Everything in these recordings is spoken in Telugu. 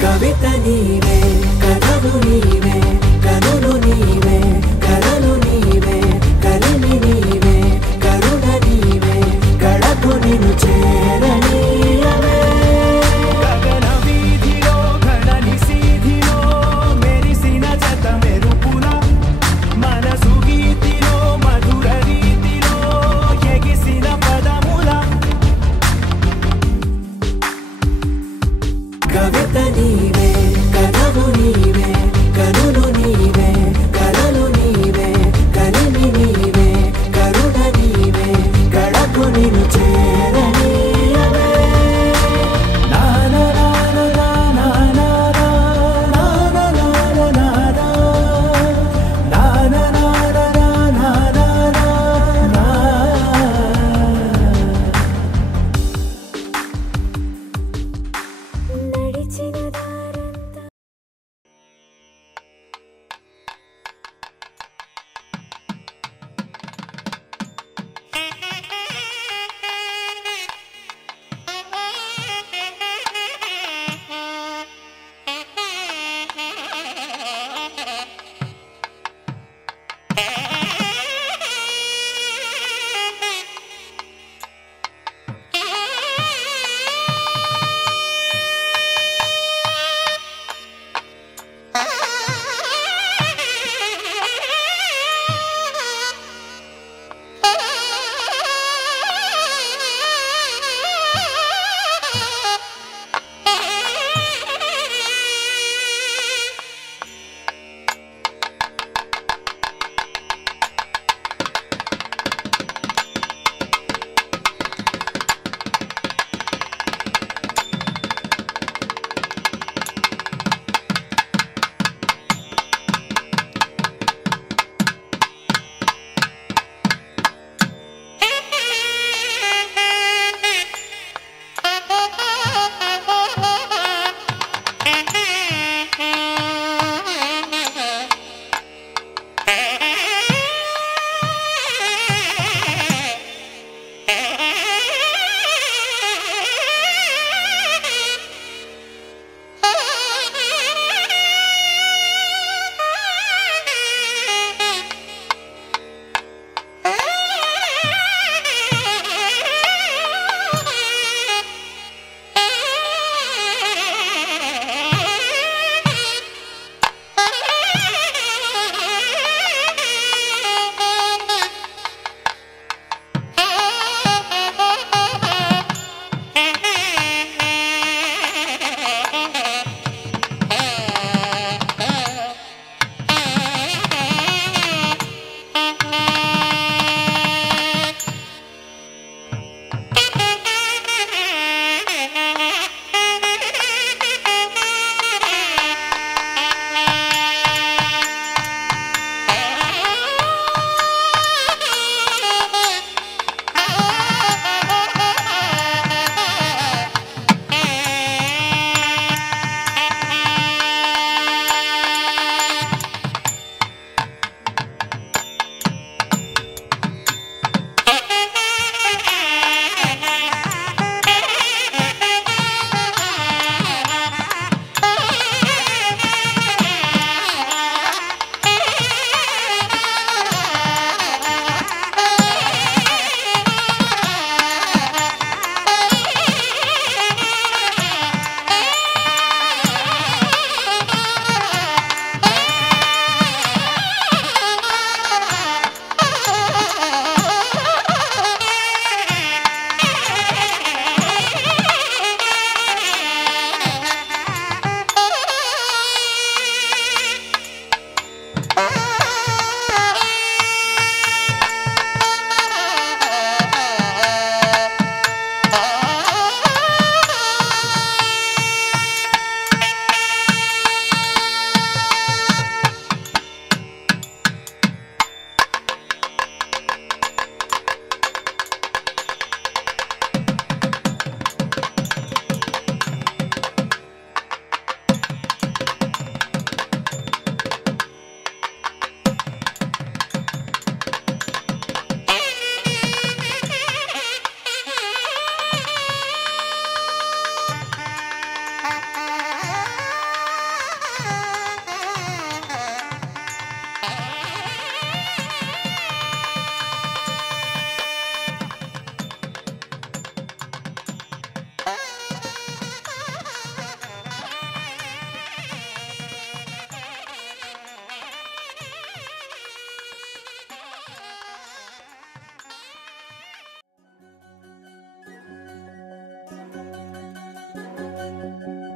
కవిత నీవే కథలు నీవే కనులు నీవే కలలు నీవే కలిమి నీవే కరుణ నీవే కడకు నిన్ను చేరనీయవే గగన వీధిలో ఘనని సీధిలో మెరిసిన జత మెరుపుల మనసు గీతిలో మధుర రీతిలో ఎగిసిన పదముల కవిత నీవే కథలు నీవే కనులు నీవే కలలు నీవే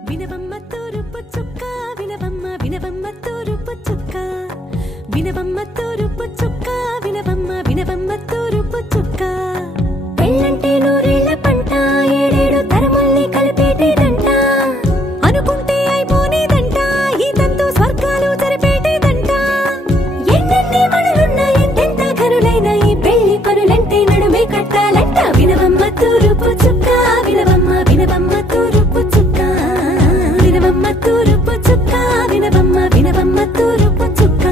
వినవమ్మ తూరుపు చుక్క వినవమ్మ వినవమ్మ తూరుపు చుక్క వినవమ్మ తూరుపు చుక్క వినవమ్మ వినవమ్మ తూరుపు చుక్క పెళ్ళంటే నూరేళ్ల పంట ఏడేడు తరముల్ని కలిపేటేదంట అనుకుంటే అయిపోనేదంట ఈ తంతు స్వర్గాలు జరిపేటేదంట ఎన్నెన్ని మనులున్న ఎంతెంత ఘనులైన ఈ పెళ్లి పనులంటే నడుమే కట్టాలంట వినవమ్మ తూరుపు చుక్క వినవమ్మ వినవమ్మ తూరుపు చుక్క వినవమ్మ తూరుపు చుక్క వినవమ్మ వినవమ్మ తూరుపు చుక్క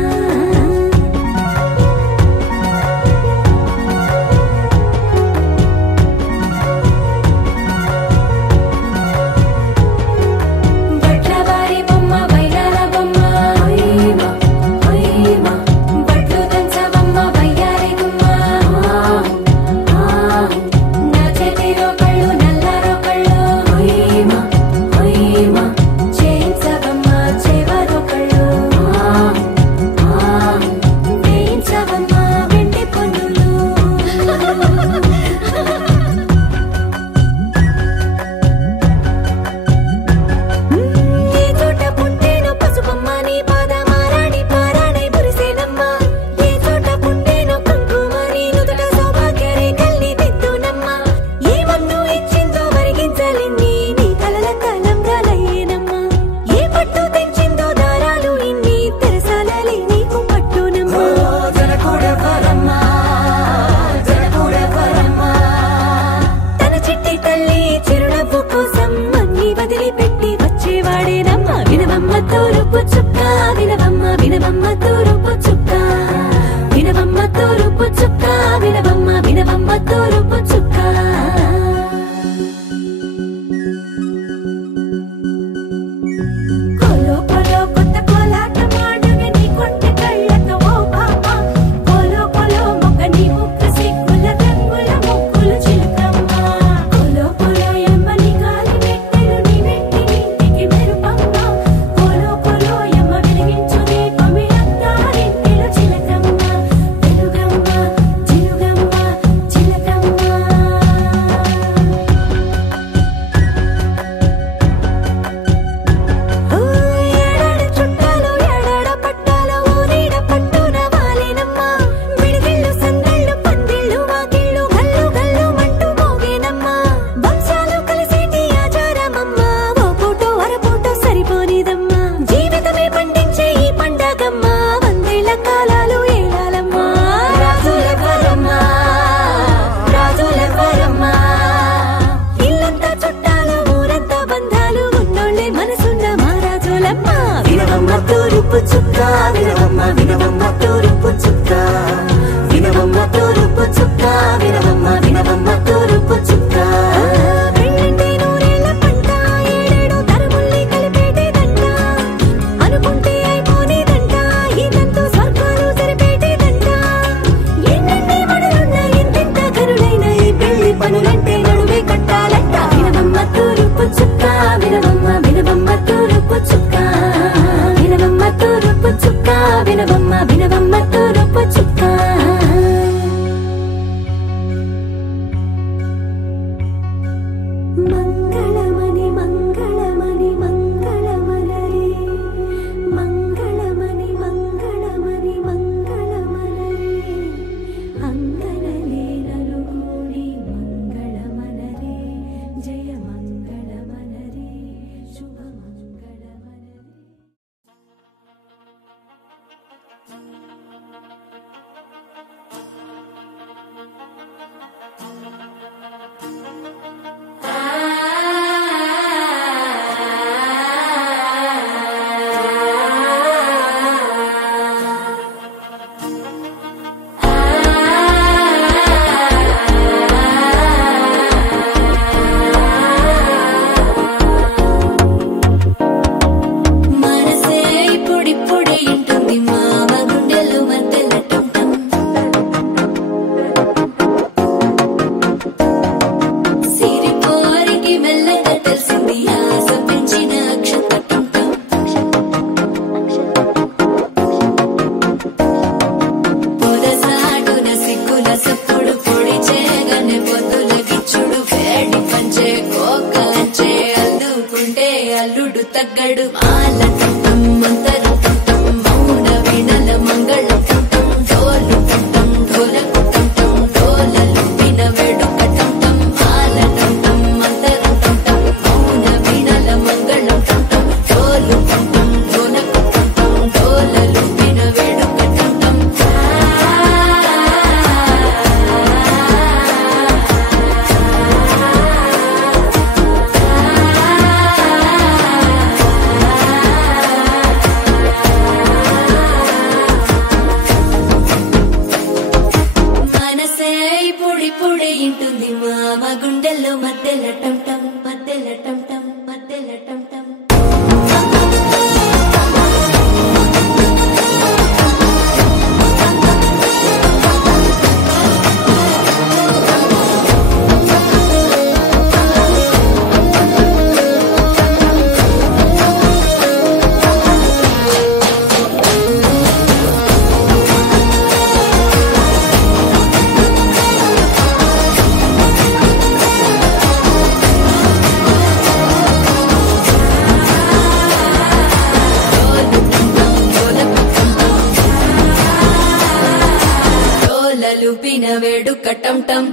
వేడుక టం టం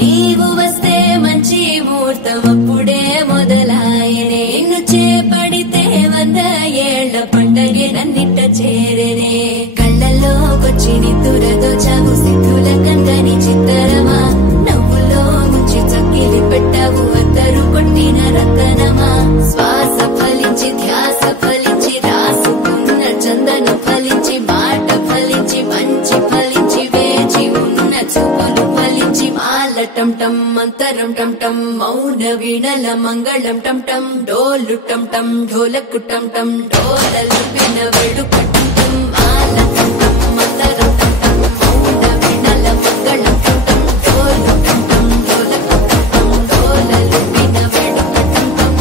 నీవు వస్తే మంచి ముహూర్తం అప్పుడే మొదలాయనే నిన్ను చేపడితే 100 ఏళ్ల పండగే నన్నిట్ట చేరేనే కళ్ళల్లోకొచ్చి నిద్దురతో చావు సిద్ధుల కందని చిత్తరమా నవ్వులో ముంచి చక్కిలి పెట్టావు అద్దరు కొట్టిన రతనమా శ్వాస ఫలించి ధ్యాస ఫలించి రాసుకున్న చందన ఫలించి మాట ఫలించి మంచి ఫలించి వేచి ఉన్న చూపులు ఫలించి మాల టం టం మంతరం టం టం మౌన వీణల మంగళం టం టం డోలు టం టం ఢోలకు టం టం డోలలు విన వేడుక టం టం మాల టం టం మంతరం టం టం మౌన వీణల మంగళం టం టం డోలు టం టం ఢోలకు టం టం డోలలు విన వేడుక టం టం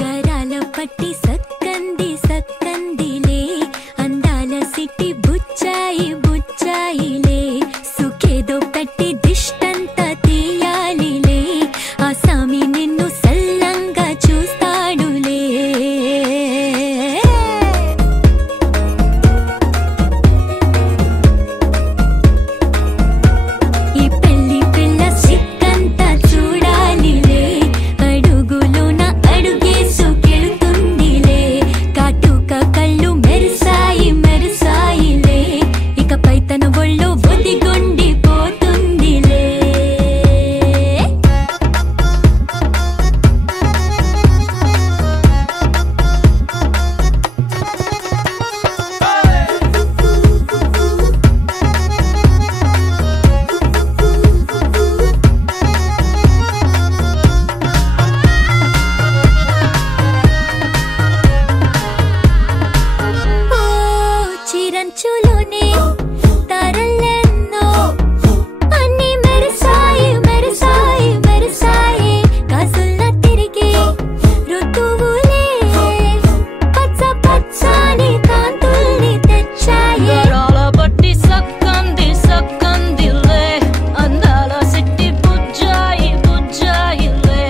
గరాల పట్టి సక్కంది సక్కందిలే అందాల సిట్టి బుచ్చాయి బుచ్చాయిలే సుఖేదో పెట్టి దిష్టంత తీయాలిలే ఆ సామి నిన్ను సల్లంగా చూస్తాడులే ఈ పెళ్లి పిల్ల సిక్కంతా చూడాలిలే అడుగులోన అడుగేసుకెళ్తుందిలే కాటుక కళ్ళు మెరిసాయి మెరిసాయిలే ఇకపై తన ఒళ్ళో ఒదిగొండిపోతుందిలే ఓ చిరంచులోనే తారలెన్నో అన్ని మెరిసాయి మెరిసాయి మెరిసాయి కాసుల్లా తిరిగి ఋతువులే పచ్చ పచ్చని కాంతుల్ని తెచ్చాయి గరాల పట్టి సక్కంది సక్కందిలే అందాల సిట్టి బుజ్జాయి బుజ్జాయిలే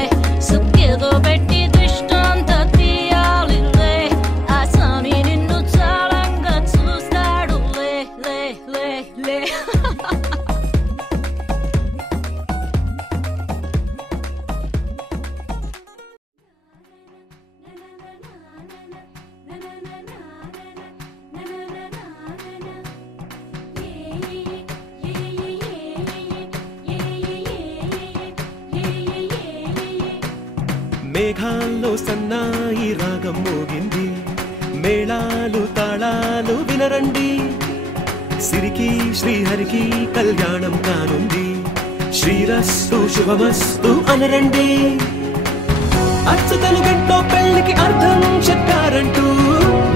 సుక్కేదో పెట్టి దిష్టంత తీయాలిలే ఆ సామి నిన్ను చాలంగా చూస్తాడు లే లే లే లే మేఘాల్లో సన్నాయి రాగం మోగింది మేళాలు తాళాలు వినరండి సిరికి శ్రీహరికి కళ్యాణం కానుంది శ్రీరస్తు శుభమస్తు అనరండి అచ్చతలు గంటో పెళ్లికి అర్థం చెప్పారంటూ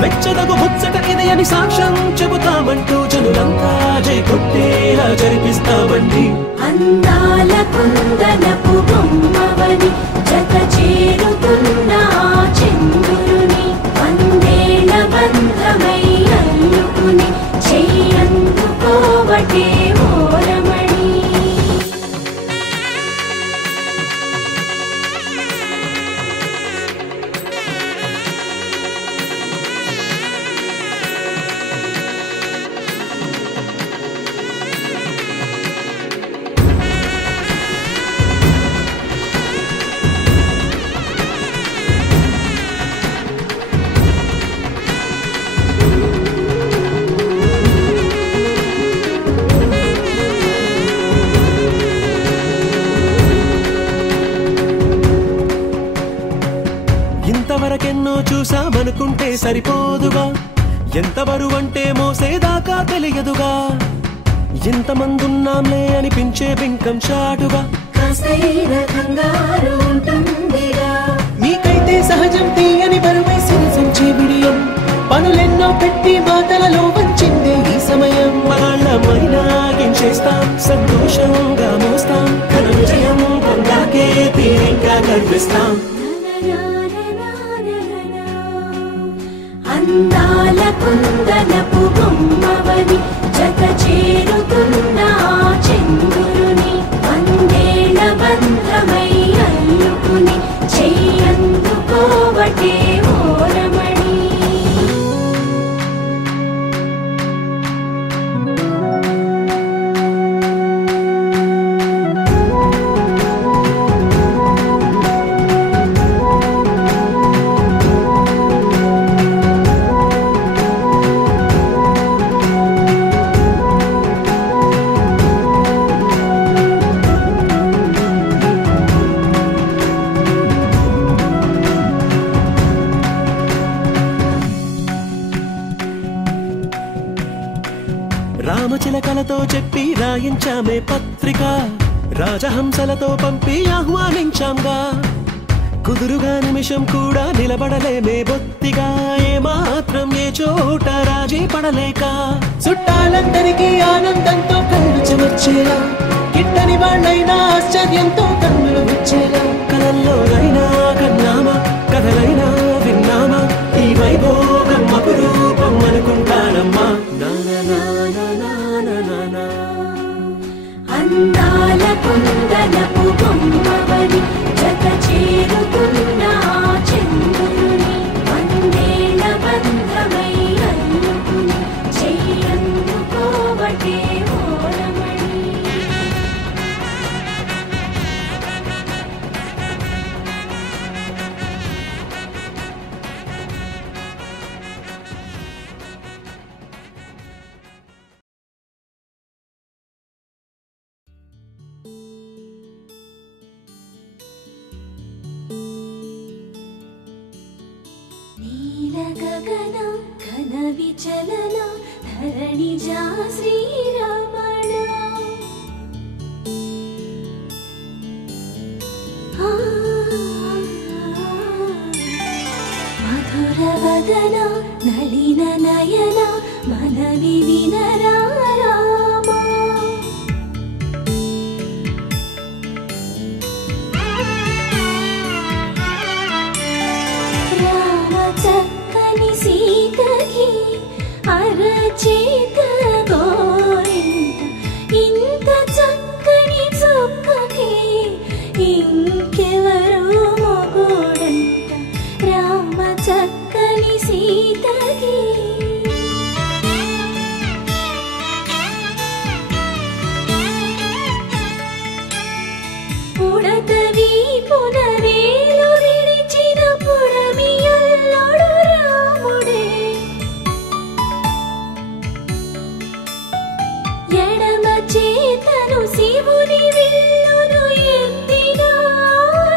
మెచ్చదగు ముచ్చట ఇది అని సాక్ష్యం చెబుతామంటూ జనులంతా జై కొట్టేలా జరిపిస్తామండి అందాల కుందనపు బొమ్మవని జత చేరుతున్న ఆ చంద్రుని వందేళ్ల బంధమై అల్లుకుని చెయ్యందుకోవటే ఓరమణి ఇంతవరకెన్నో చూసామనుకుంటే సరిపోదుగా ఎంత బరువంటే మోసేదాకా తెలియదుగా ఎంతమందున్నాంలే అనిపించే బింకం చాటుగా కాస్తైన కంగారు ఉంటుందిగా నీకైతే సహజం తీయని బరువై సిరిసంచే బిడియం పనులెన్నో పెట్టి మాటలలో వచ్చిందే ఈ సమయం మనాళ్ళమైనా గించేస్తాం సంతోషంగా మోస్తాం ఘన విజయం పొందాకే తీరిగ్గా కనిపిస్తాం అందాల కుందనపు బొమ్మవని జత చేరుతున్న చంద్రుని వందేళ్ల బంధమై అల్లుకుని చెయ్యందుకోవటే ఓరమణి రామచిలకలతో చెప్పి రాయించామే పత్రిక రాజహంసలతో పంపి ఆహ్వానించాంగా కుదురుగా నిమిషం కూడా నిలబడలేమే బొత్తిగా ఏమాత్రం ఏ చోట రాజీ పడలేక చుట్టాలందరికీ ఆనందంతో కళ్ళు చెమర్చేలా గిట్టని వాళ్ళైనా ఆశ్చర్యంతో కన్నులు వచ్చేలా కలల్లోనైనా కన్నామా కథలైనా విన్నామా ఈ వైభోగం అపురూపం అనుకుంటానమ్మా అందాల కుందనపు బొమ్మవని జత చేరుతున్న చంద్రుని వందేళ్ల బంధమై అల్లుకుని చెయ్యందుకోవటే ఓరమణి గగన ఘన విచలన ధరణిజా శ్రీరమణ మధుర వదన నళిన నయన మనవి వినరామ సీతకి అరచేత గోరింట ఇంత చక్కని చుక్కకి ఇంకెవరు మొగుడంట రామ చక్కని సీతకి ఉడతవి పునవేలు విడిచిన పుడమియల్లోడు రాముడే ఎడమ చేతను శివుని విల్లును ఎత్తిన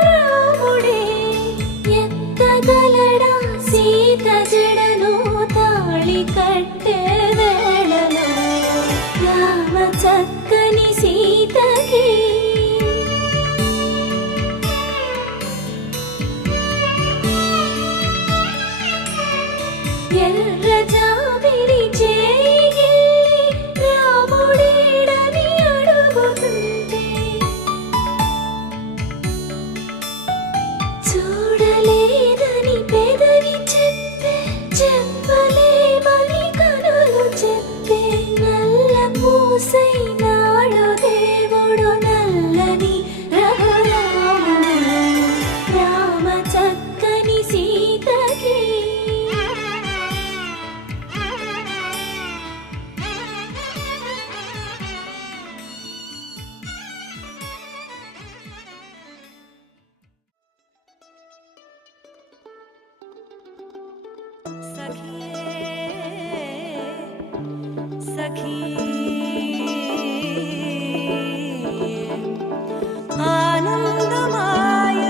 రాముడే ఎత్తగలడా సీత జడను తాళి కట్టే వేళలో రామ చక్కని సీతకి ఎర్ర జాబిలి చేయి రాముడేడని అడుగుతుంటే చూడలేదని పెదవి చెప్పే చెప్పలేమని కనులు చెప్పే నల్ల పూసై నాడు దేవుడు నల్లని రఘురాముడు రామ చక్కని సీతకి ఆనందమాయ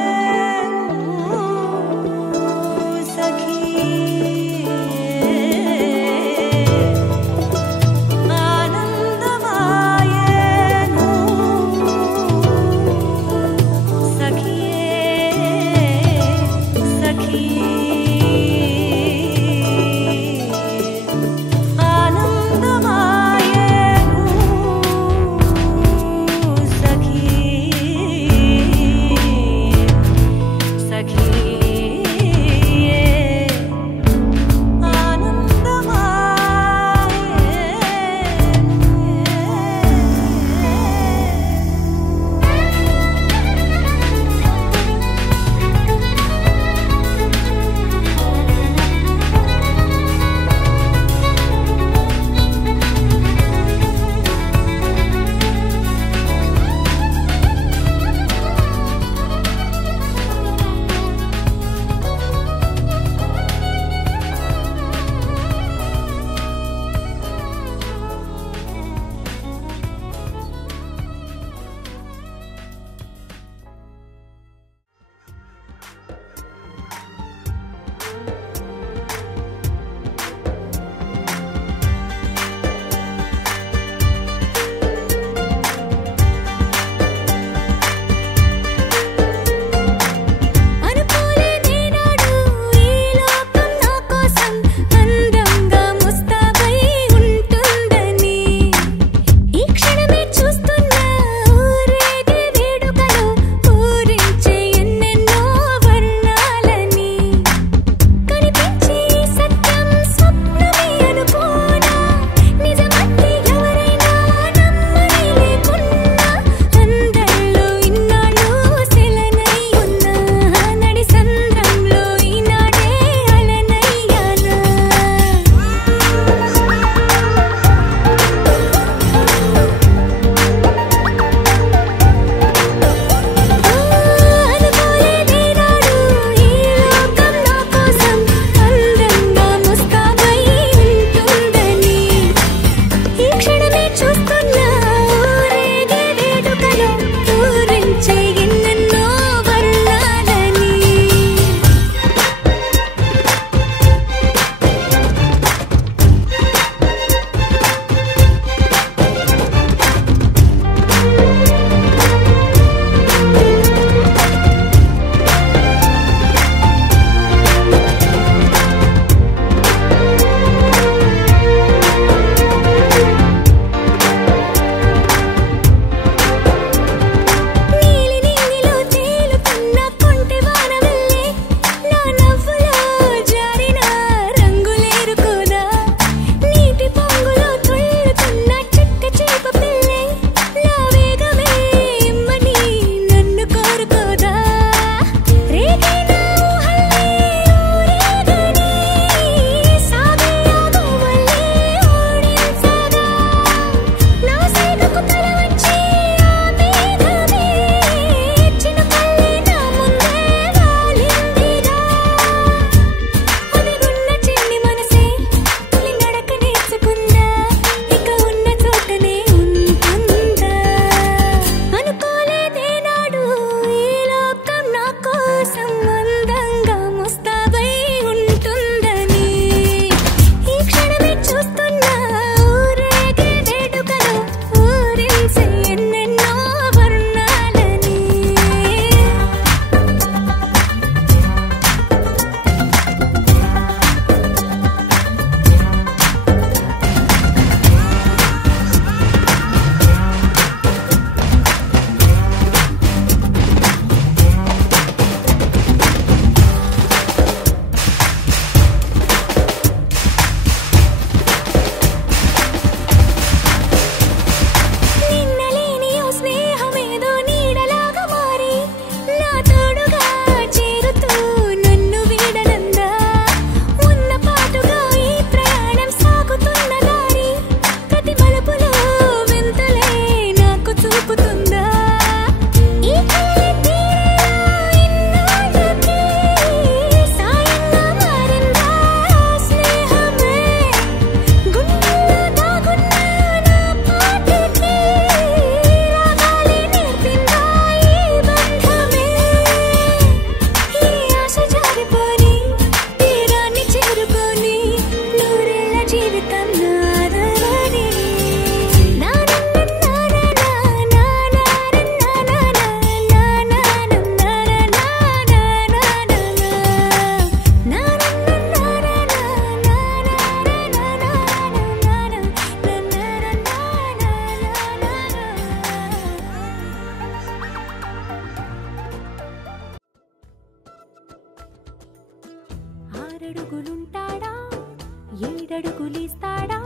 ఏడడుగులిస్తాడా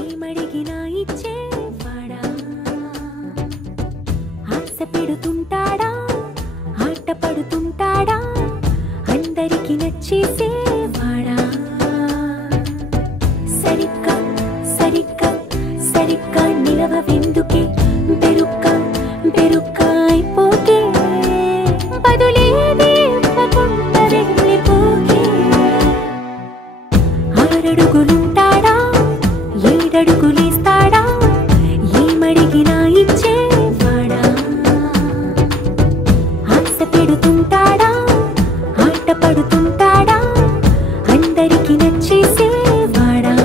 ఏమడిగినా ఇచ్చేవాడా ఆశ పెడుతుంటాడా ఆట పడుతుంటాడా అందరికి నచ్చేసేవాడా సరిగ్గా సరిగ్గా సరిగ్గా నిలవెందుకే బెరుక్క బెరుక్క అయిపోకే బదులేది ఇవ్వకుండా వెళ్ళిపోకే ఆరడుగులుంటాడా ఏడడుగులేస్తాడా ఏమడిగినా ఇచ్చేవాడా ఆశ పెడుతుంటాడా ఆట పడుతుంటాడా అందరికి నచ్చేసేవాడా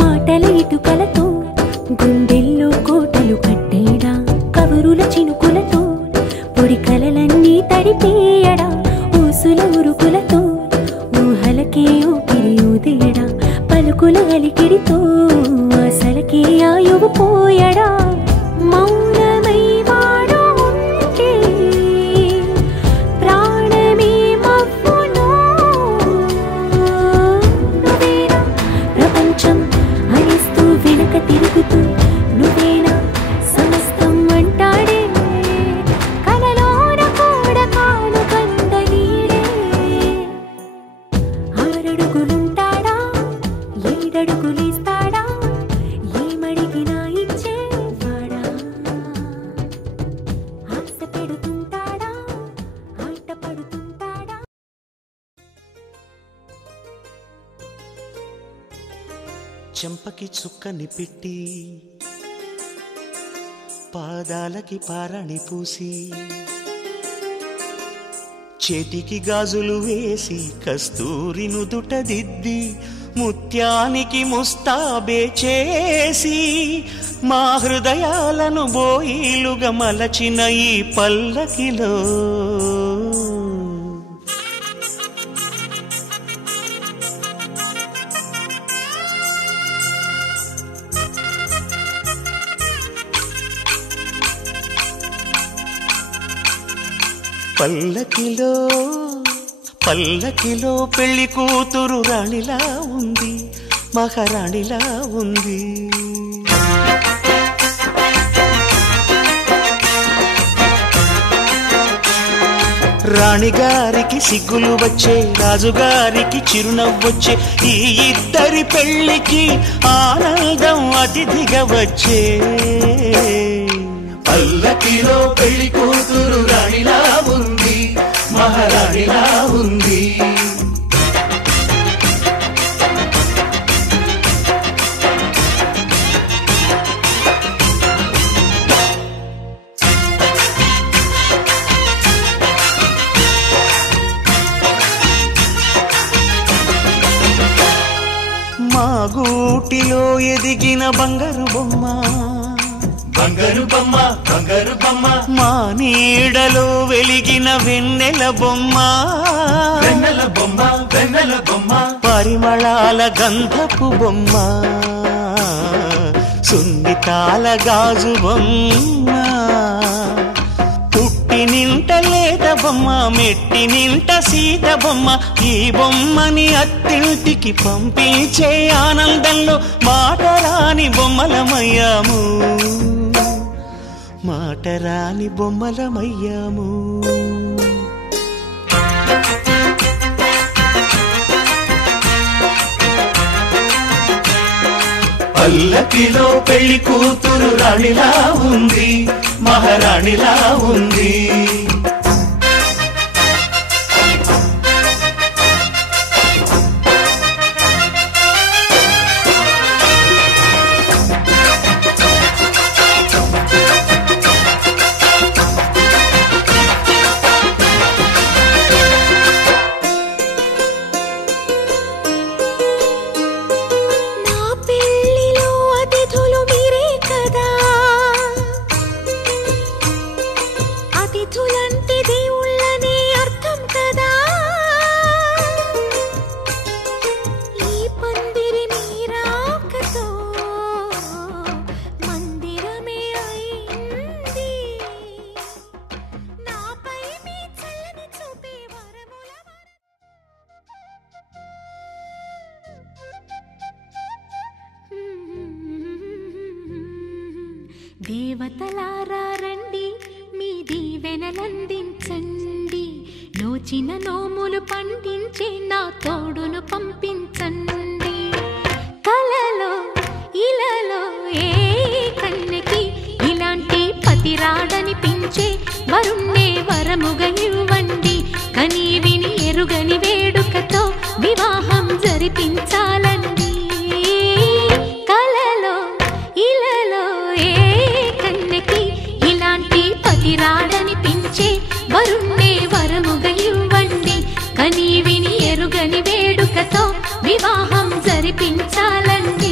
మాటల ఇటుకలతో గుండెల్లో కోటలు కట్టేడా కవరుల చినుకులతో పొడి కలలన్నీ తడిపేయడా ఊసుల ఉరుకులతో ఊహలకే ఊపిరి ఊదేయడా పలుకుల అలికిడితో ఆశలకే ఆయువు పోయడా మౌనమై వాడు ఉంటే ప్రాణమే మవ్వును నువ్వేనా ప్రపంచం అనిస్తూ వెనక తిరుగుతూ నువ్వేనా సమస్తం అంటాడే కలలోన కూడా కాను కంద నీడే ఆరడుగులుంటాడా ఏడడుగులేస్తాడా ఏమడిగినా ఇచ్చేవాడా ఆశ పెడుతుంటాడా ఆట పడుతుంటాడా చెంపకి చుక్కని పెట్టి పాదాలకి పారాణి పూసి చేతికి గాజులు వేసి కస్తూరి నుదుట దిద్ది ముత్యానికి ముస్తాబే చేసి మా హృదయాలను బోయిలుగా మలచిన ఈ పల్లకిలో పల్లకిలో పల్లకిలో పెళ్లి కూతురు రాణిలా ఉంది మహారాణిలా ఉంది రాణిగారికి సిగ్గులు వచ్చే రాజుగారికి చిరునవ్వొచ్చే ఈ ఇద్దరి పెళ్లికి ఆనందం అతిథిగా వచ్చే పల్లకిలో పెళ్లి కూతురు రాణిలా ఉంది మహారాణిలా ఉంది మా గూటిలో ఎదిగిన బంగారు బొమ్మ బంగారు బొమ్మ బంగారు బొమ్మ మా నీడలో వెలిగిన వెన్నెల బొమ్మ వెన్నెల బొమ్మ వెన్నెల బొమ్మ పరిమళాల గంధపు బొమ్మ సున్నితాల గాజు బొమ్మ పుట్టి నింట లేత బొమ్మ మెట్టి నింట సీత బొమ్మ ఈ బొమ్మని అత్తింటికి పంపించే ఆనందంలో మాటరాని బొమ్మలమయ్యాము మాటరాని బొమ్మలమయ్యాము పల్లకిలో పెళ్లి కూతురు రాణిలా ఉంది మహారాణిలా ఉంది దేవతలారా రండి మీ దీవెనలందించండి నోచిన నోములు పండించే నా తోడును పంపించండి కలలో ఇలలో ఏ కన్నెకి ఇలాంటి పతిరాడనిపించే వరుణ్ణే వరముగా ఇవ్వండి కని విని ఎరుగని వేడుకతో వివాహం జరిపించాలండి కలలో ఇలలో ఏ కన్నెకి ఇలాంటి పతిరాడనిపించే వరుణ్ణే వరముగా ఇవ్వండి కని విని ఎరుగని వేడుకతో వివాహం జరిపించాలండి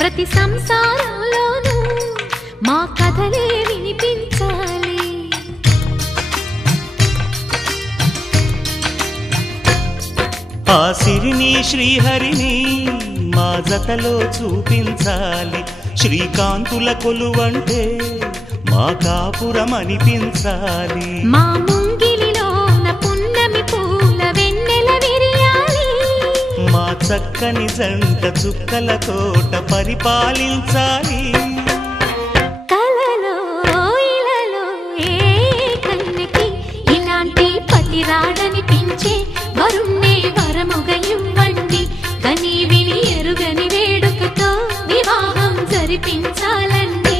ప్రతి సంసారంలోనూ మా కథలే వినిపించాలి ఆ సిరిని శ్రీహరిని మా జతలో చూపించాలి శ్రీకాంతుల కొలువంటే మా కాపురం అనిపించాలి మా ముంగిలిలోన పున్నమి పూల వెన్నెల విరియాలి మా చక్కని జంట చుక్కల తోట పరిపాలించాలి కలలో ఇలలో ఏ కన్నెకి ఇలాంటి పతిరాడనిపించే వరుణ్ణే వరముగా ఇవ్వండి కని విని ఎరుగని వేడుకతో వివాహం జరిపించాలండి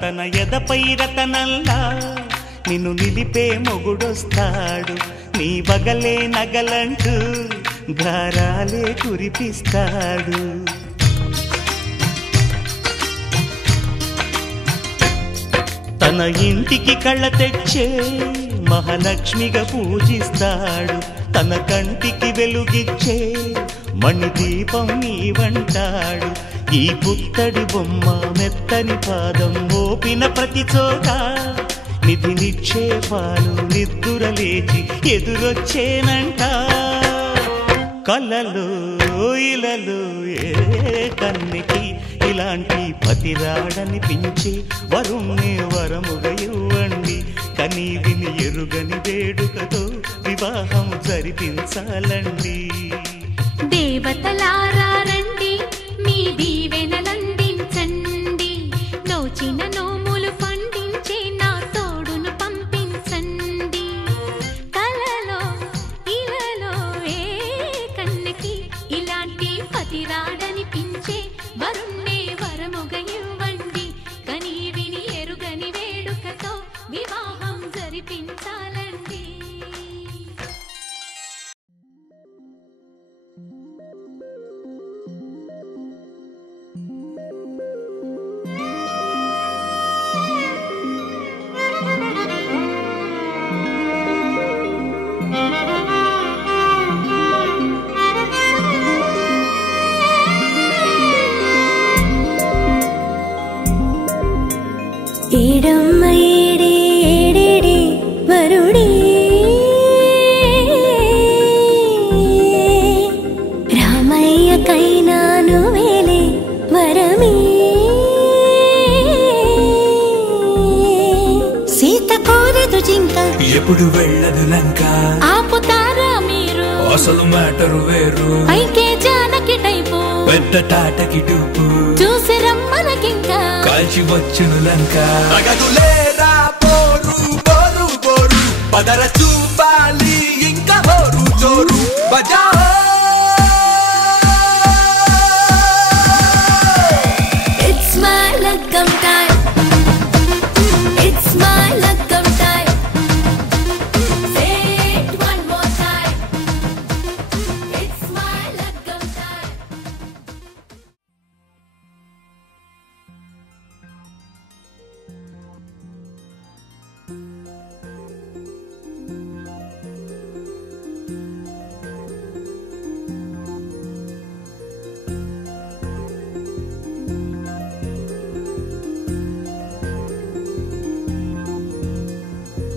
తన ఎదపై రతనల్లా నిన్ను నిలిపే మొగుడొస్తాడు నీ బగలే నగలంటూ గారాలే కురిపిస్తాడు తన ఇంటికి కళ్ళ తెచ్చే మహాలక్ష్మిగా పూజిస్తాడు తన కంటికి వెలుగిచ్చే మణిదీపం నీవంటాడు ఈ పుత్తడి బొమ్మ మెత్తని పాదం మోపిన ప్రతి చోట నిధి నిక్షేపాలు నిద్దురలేచి ఎదురొచ్చేనంట కలలో ఇలలో ఏ కన్నెకి ఇలాంటి పతిరాడనిపించి వరుణ్ణే వరముగా ఇవ్వండి కని విని ఎరుగని వేడుకతో వివాహం జరిపించాలండి దేవతలారా రండి మీ దీవెనలందించండి నోచిన నోములు పండించే నా తోడును పంపించండి కలలో ఇలలో ఏ కన్నెకి ఇలాంటి పతిరాడనిపించే వరుణ్ణే వరముగా ఇవ్వండి కని విని ఎరుగని వేడుకతో వివాహం జరిపించాలండి ఎప్పుడు వెళ్ళదు లంక ఆపుతారా మీరు అసలు మ్యాటర్ వేరు పైకే జానకి టైపు పెద్ద టాటకి టూపు చూసి రమ్మనకింకా కాల్చి వచ్చును లంక తగదులేరా పోరు పోరు పోరు పదర చూపాలి ఇంకా పోరు జోరు బజా It's my lagam time. It's my lagam time. Say it one more time. It's my lagam time.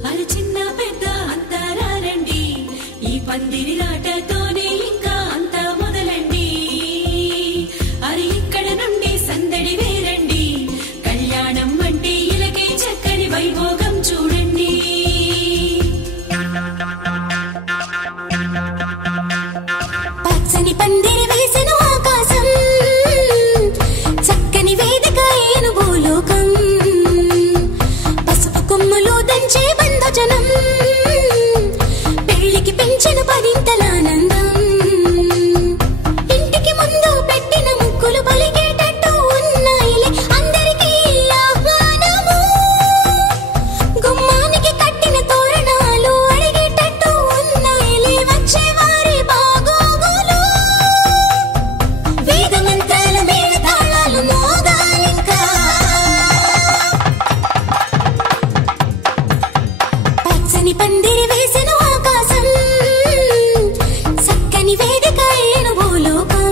అరే చిన్న పెద్ద అంతా రండి ఈ పందిరి నాటతోనే ఇంకా అంతా మొదలండి అరే ఇక్కడ నుండి సందడి వేరండి కళ్యాణం అంటే ఇలకే చక్కని వైభోగం చూడండి పచ్చని పందిరి వేసిన ఆకాశం చక్కని వేదిక ఏను భూలోకం పసుపు కొమ్ములు దంచే బంధజనం పెళ్లికి పెంచిన పరింతలానందం ఇంటికి ముందు పెట్టిన ముక్కులు పలికేటట్టు ఉన్నాయిలే అందరికీ ఆహ్వానము గుమ్మానికి కట్టిన తోరణాలు అడిగేటట్టు ఉన్నాయిలే వచ్చేవారి బాగోగులు వేద మంత్రాల మేళ తాళాలు మోగాలింకా పచ్చని పందిరి వేసిన ఆకాశం చక్కని వేదిక ఏను భూలోకం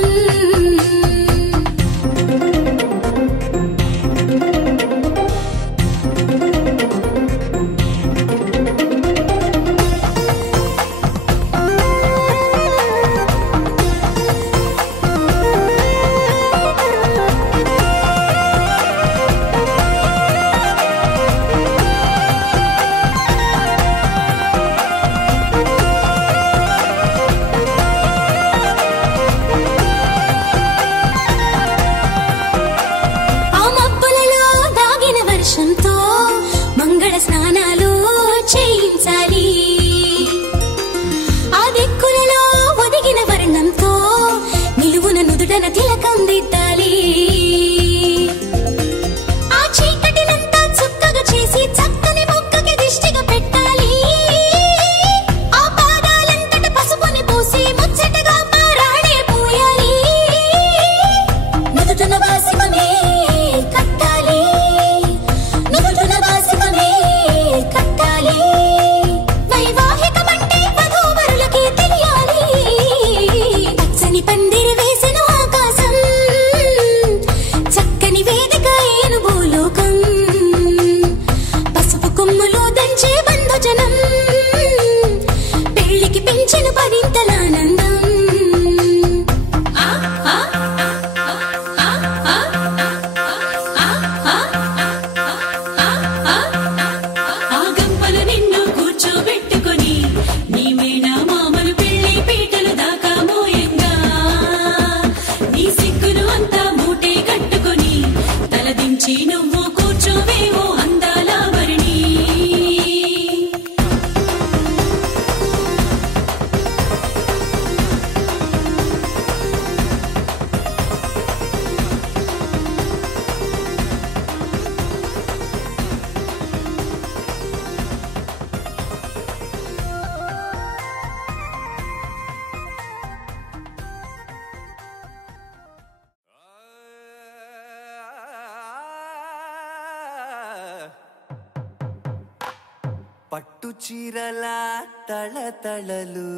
ఆ మబ్బులలో దాగిన వర్షంతో మంగళ స్నానాలు చేయించాలి ఆ దిక్కులలో ఒదిగిన వర్ణంతో నిలువున నుదుటన తిలకం దిద్దాలి ఆ చీకటినంతా చుక్కగా చేసి చక్కని మొక్కకి దిష్టిగా పెట్టాలి ఆ పాదాలంతట పసుపుని పూసి ముచ్చటగా పారాడే పూయాలి నుదుటన వాసికమే కట్టాలి నుదుటన వాసికమే కట్టాలి వైవాహికమంటే వధూవరులకి తెలియాలి పచ్చని పందిరి వేసిన ఆకాశం చక్కని వేదిక ఏను భూలోకం పసుపు కొమ్ములు దంచే బంధుజనం పెళ్లికి పెంచిన పరింతలానందం ఆ గంపలు నిన్ను కూర్చోబెట్టుకొని నీ మేనా మామలు పెళ్లి పీటలు దాకా మోయంగా నీ సిగ్గును అంతా మూటే కట్టుకొని తలదించి నువ్వు కూర్చోవేవో అందాల వరిణి పట్టు చీరల తళతళలు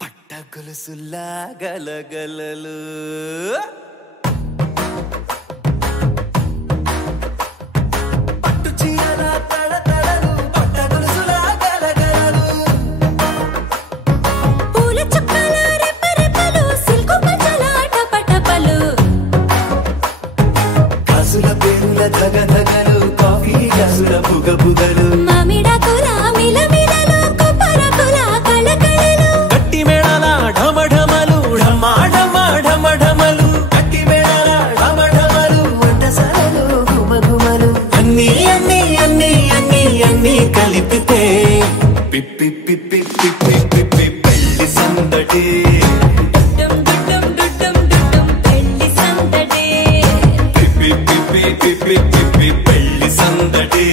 పట్ట గొలుసులా గలగలలు పట్టు చీరల తళతళలు పట్ట గొలుసులా గలగలలు పూల చుక్కల రెప్పరెప్పలు సిల్కు పచ్చల టపటపలు కాసుల పేరుల ధగధగలు కాఫీ గ్లాసుల బుగబుగలు మామిడాకు ఢమఢమఢమలు అట్టి వేళ ఢమఢమలు వంటసాలు గుమగుమలు అన్నీ అన్నీ అన్నీ అన్నీ అన్నీ కలిపితే పిప్పి పిప్పి పిప్పి పిప్పి పెళ్లి సందడి పిప్పి పిప్పి పిప్పి పిప్పి పెళ్లి సందడి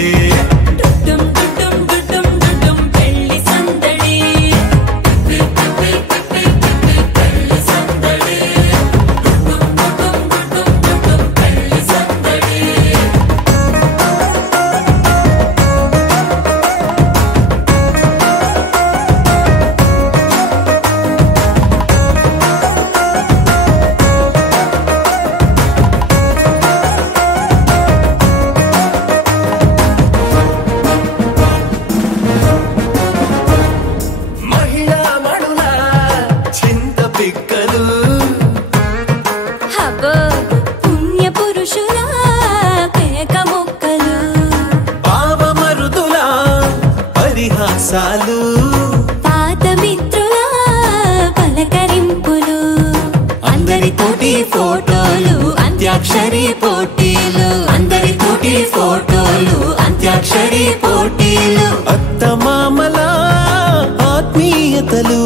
పాత మిత్రుల పలకరింపులు అందరితోటి ఫోటోలు అంత్యాక్షరి పోటీలు అందరితోటి ఫోటోలు అంత్యాక్షరి పోటీలు అత్తమామల ఆత్మీయతలు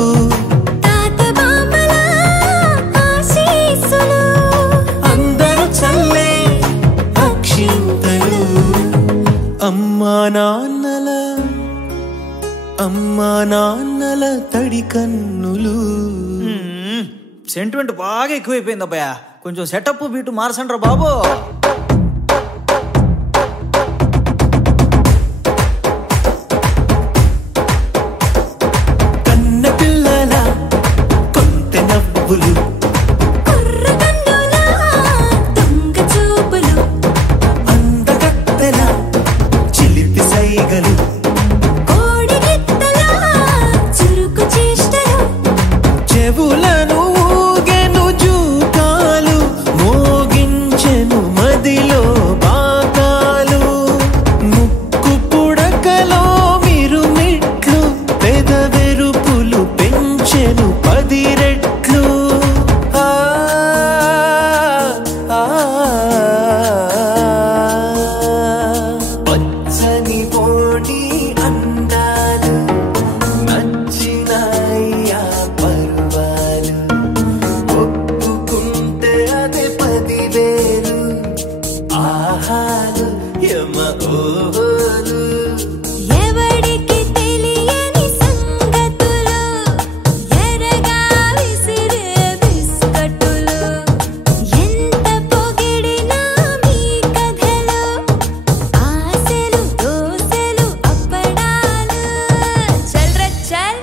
తాత మామల ఆశీస్సులు అందరూ చల్లే అక్షింతలు అమ్మా నాన్నల తడి కన్నులు. సెంటిమెంట్ బాగా ఎక్కువైపోయింది అబ్బాయ, కొంచెం సెటప్ బీటు మార్చండ్రా బాబు. కన్న పిల్లల కొంత నవ్వులు అందగత్తెల చిలిపి సైగలు చెవులను ఊగెను జూకాలు మోగించెను మదిలో బాకాలు ముక్కు పుడకలో మిరుమిట్లు పెదవెరుపులు పెంచెను 10 రెట్లు. పచ్చని పోటీ అందాలు నచ్చినాయ్యా పరువాలు ఒప్పుకుంటే అదే 10,000 ఆహాలు యమ ఓహోలు. ఎవడికి తెలియని సంగతులు ఎరగా విసిరే బిస్కట్టులు ఎంత పొగిడినా మీ కథలు ఆశలు దోసెలు అప్పడాలు చల్ రే చల్.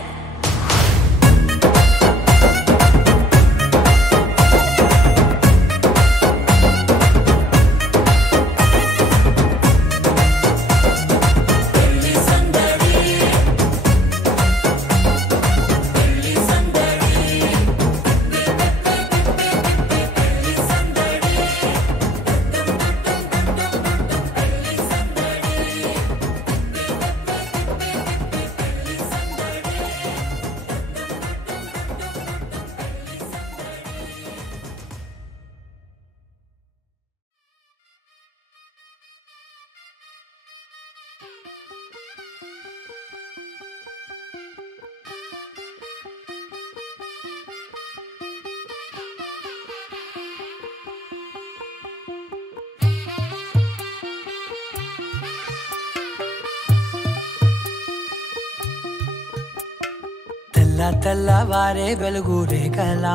తెల్లవారే వెలుగు రేఖలా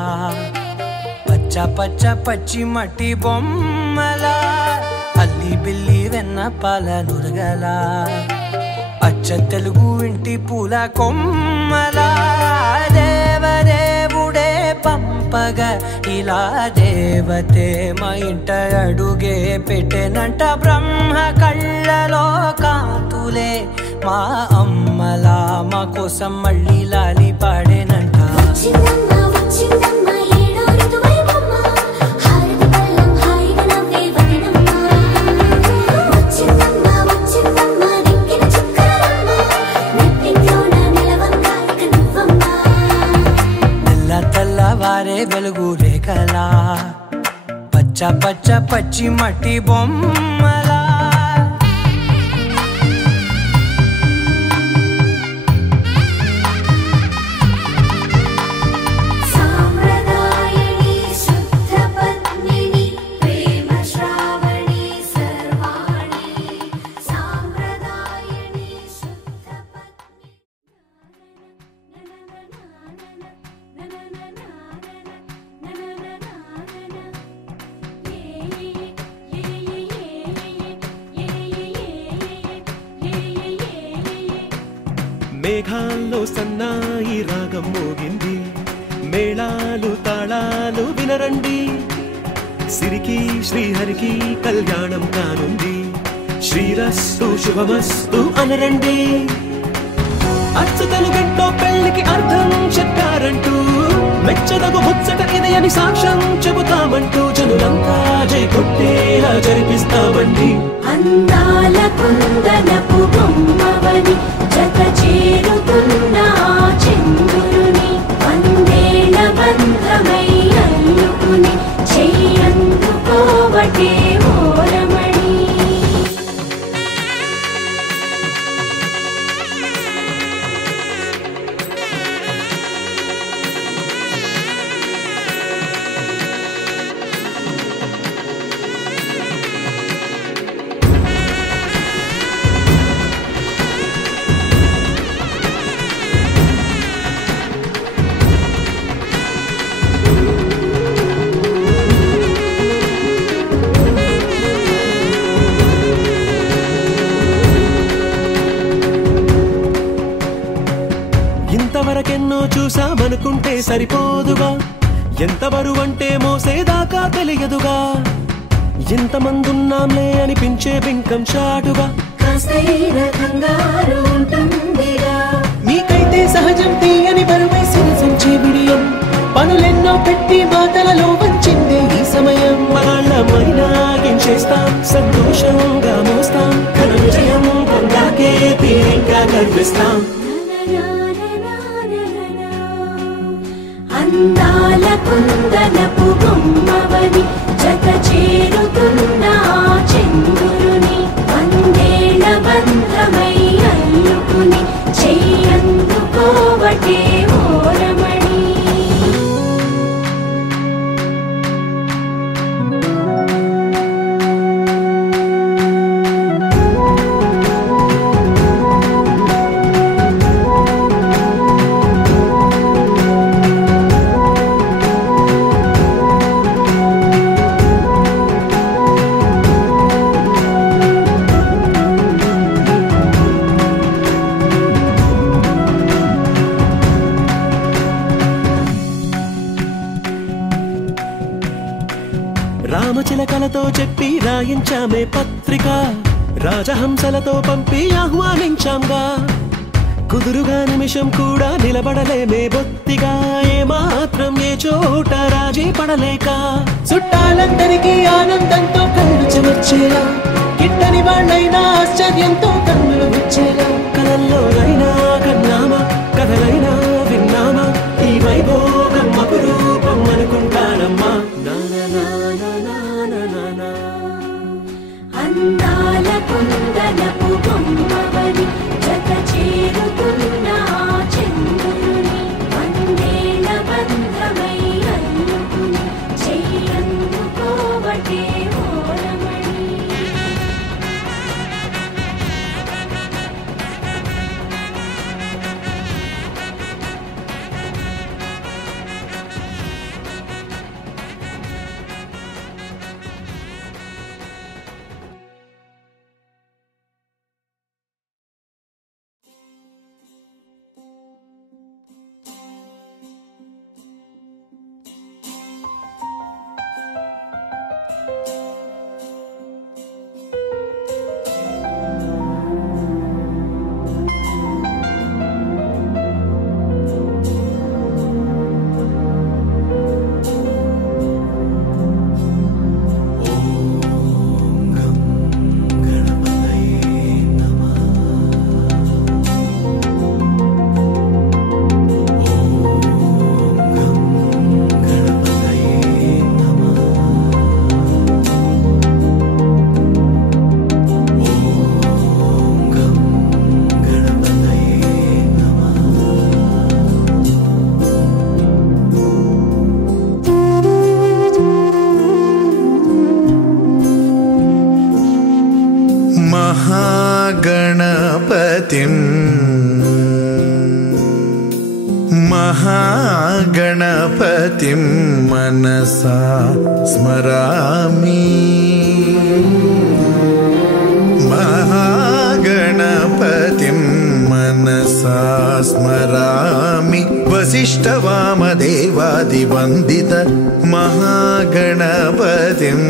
పచ్చ పచ్చ పచ్చి మట్టి బొమ్మలా అల్లి బిల్లి వెన్న పాల నురగలా అచ్చ తెలుగు ఇంటి పూల కొమ్మలా దేవదేవుడే పంపగా ఇలా దేవతే మా ఇంట అడుగే పెట్టెనంట. బ్రహ్మ కళ్ళలో కాతులే మా అమ్మలా మా కోసం మళ్ళీ లాలి పాడేనంట. తెల్లవారే వెలుగు రేఖలా బొమ్మలా పచ్చ పచ్చ పచ్చి మట్టి బొమ్మలా మేఘాల్లో సన్నాయి రాగం మోగింది, మేళాలు తాళాలు వినరండి, సిరికి శ్రీహరికి కళ్యాణం కానుంది, శ్రీరస్తు శుభమస్తు అనరండి. అచ్చుతలు గంటో పెళ్లికి అర్థం చెప్పారంటూ, మెచ్చదగు ముచ్చట ఇది అని సాక్ష్యం చెబుతామంటూ, జనులంతా జై కొట్టేలా జరిపిస్తామండి. అందాల కుందనపు బొమ్మవని జత చేరుతున్న చంద్రుని, వందేల బంధమై అల్లుకుని చెయ్యందుకోవటే ఓరమణి. ఇంతవరకెన్నో చూసామనుకుంటే సరిపోదుగా, ఎంత బరువంటే మోసేదాకా తెలియదుగా, ఇంతమందున్నాంలే అనిపించే బింకం చాటుగా, మీకైతే సహజం తీయని బరువై సంచే బిడియం, పనులెన్నో పెట్టి మాటలలో వచ్చిందే ఈ సమయం. మనాళ్ళమైనా చేస్తాం, సంతోషంగా మోస్తాం, ఘన విజయం పొందాకే తీరిగ్గా గర్విస్తాం. అందాల కుందనపు బొమ్మవని జత చేరుతున్న చంద్రుని, వందేల బంధమై అల్లుకుని చెయ్యందుకోవటే ఓరమణి. రామచిలకలతో చెప్పి రాయించామే పత్రిక, రాజహంసలతో పంపి ఆహ్వానించాంగా, కుదురుగా నిమిషం కూడా నిలబడలేమే బొత్తిగా, ఏమాత్రం ఏ చోట రాజీ పడలేక, చుట్టాలందరికీ ఆనందంతో కళ్ళు చెమర్చేలా, కిట్టని వాళ్ళైనా ఆశ్చర్యంతో కన్నులు వచ్చేలా, కలల్లోనైనా కన్నామా కథలైనా విన్నామా, ఈ వైభోగం అపురూపం అనుకుంటానమ్మా. అందాల కుందనపు బొమ్మవని జత చేరుతున్న చంద్రుని, వందేల బంధమై అల్లుకుని చెయ్యందుకోవటే ఓరమణి. गणपतिं महागणपतिं मनसा स्मरामि महागणपतिं मनसा स्मरामि वसिष्ठवामदेवादिवन्दित महागणपतिम्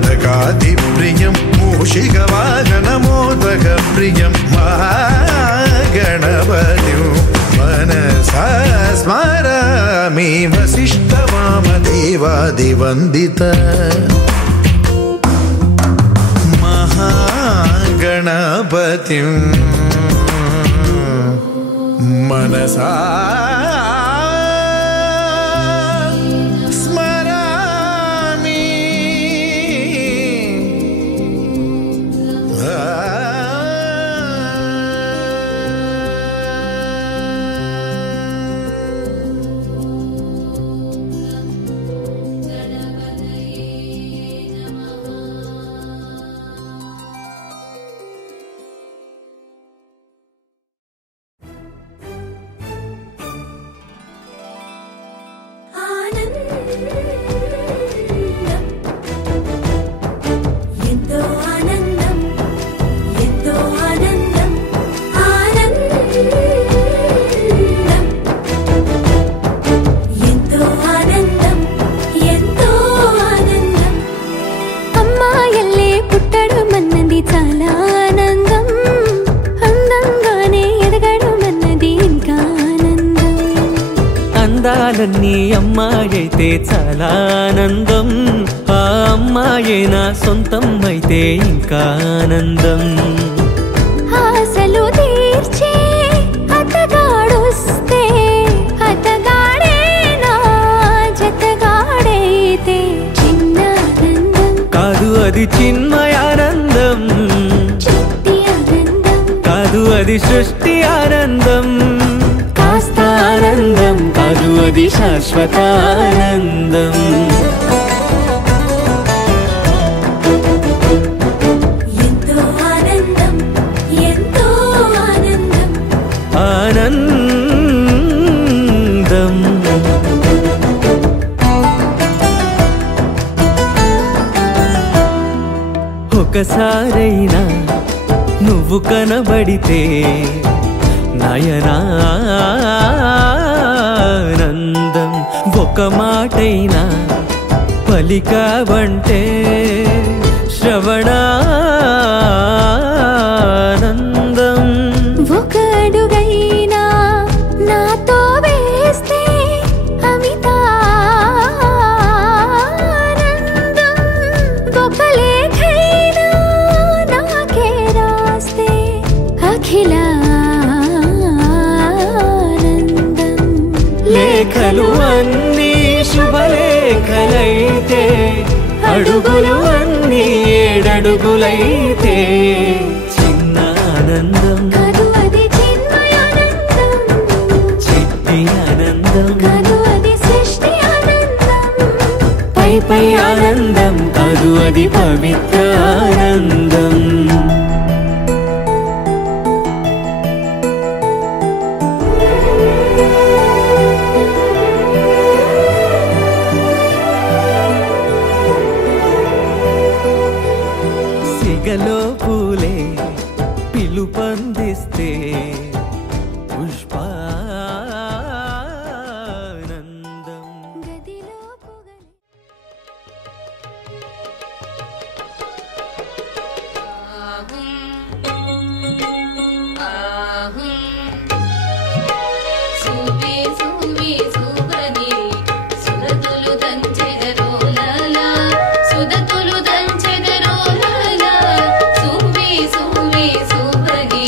महाकाव्यनाटकादिप्रियं मूषिकवाहनमोदकप्रियं महागणपतिं मनसा स्मरामि वसिष्ठवामदेवादिवन्दित महागणपतिं मनसा అందాలన్నీ అమ్మాయైతే చాలా ఆనందం ఆ అమ్మాయే నా సొంతం అయితే ఇంకా ఆనందం ఆశలు తీర్చే అతగాడొస్తే అతగాడే నా జతగాడైతే చిన్న ఆనందం కాదు అది చిన్మయానందం చిట్టి ఆనందం కాదు అది సృష్టి ఆనందం కాస్త ఆనందం కాదు అది శాశ్వత ఆనందం ఎంతో ఆనందం ఎంతో ఆనందం ఆనందం ఒకసారైనా నువ్వు కనబడితే నయనానందం ఒక మాటైనా పలికావంటే శ్రవణానందం ఒక అడుగైనా నాతో వేస్తే అమితానందం లేఖలు అన్నీ శుభలేఖలైతే అడుగులు అన్నీ 7 అడుగులైతే చిన్న ఆనందం కాదు అది చిన్మయానందం, చిట్టి ఆనందం కాదు అది సృష్టి ఆనందం, పై పై ఆనందం కాదు అది పవిత్ర ఆనందం. సిగలో పూలే పిలుపందిస్తే పుష్పానందం. గదిలో పొగలే సూపి సూపి సూపని సురతులు దంచెదరోలలా సుదతులు దంచెదరోలలా సూపి సూపి సూపని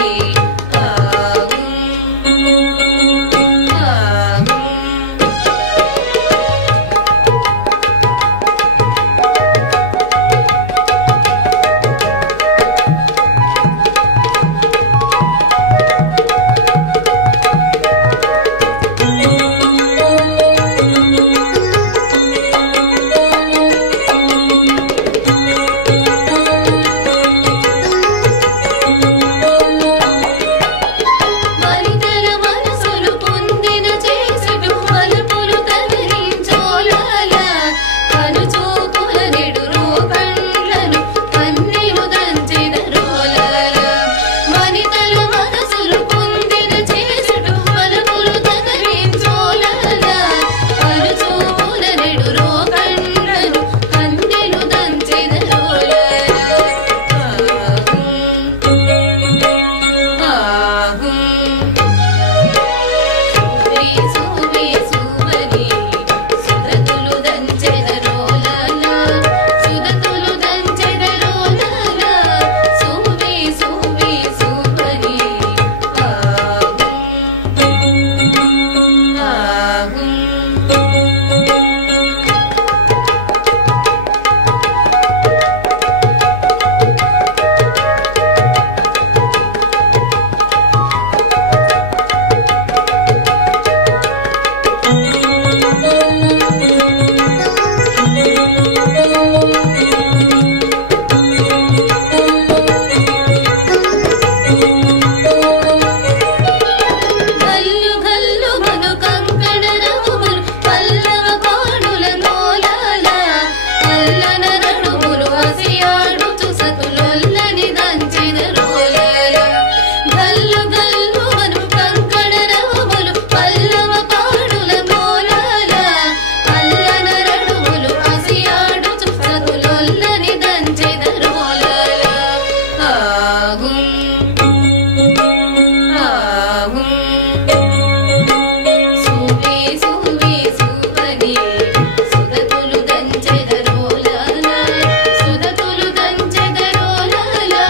మనితల మనసులు పొందిన చేసెటు మలుపులు తగిలించోలలా కనుచూపుల నిడురు కండ్లను కన్నీలు దంచెదరోలలా మనితల మనసులు పొందిన చేసెటు మలుపులు తగిలించోలలా కనుచూపుల నిడురు కండ్లను కన్నీలు దంచెదరోలలా సూపి సూపని సుదతులు దంచెదరోలలా సుదతులు దంచెదరోలలా సూపి సూపి సూపని గల్లు గల్లు మను కంకణ రఘుములు పల్లవ పాడుల నోలాలా అల్లన నడుములు హసియాడుచు సతులొల్లని దంచెదరోలలా గల్లు గల్లు మను కంకణ రఘుములు పల్లవ పాడుల నోలాలా అల్లన నడుములు హసియాడుచు సతులొల్లని దంచెదరోలలా సూపి సూపి సూపని సుదతులు దంచెదరోలలా సుదతులు దంచెదరోలలా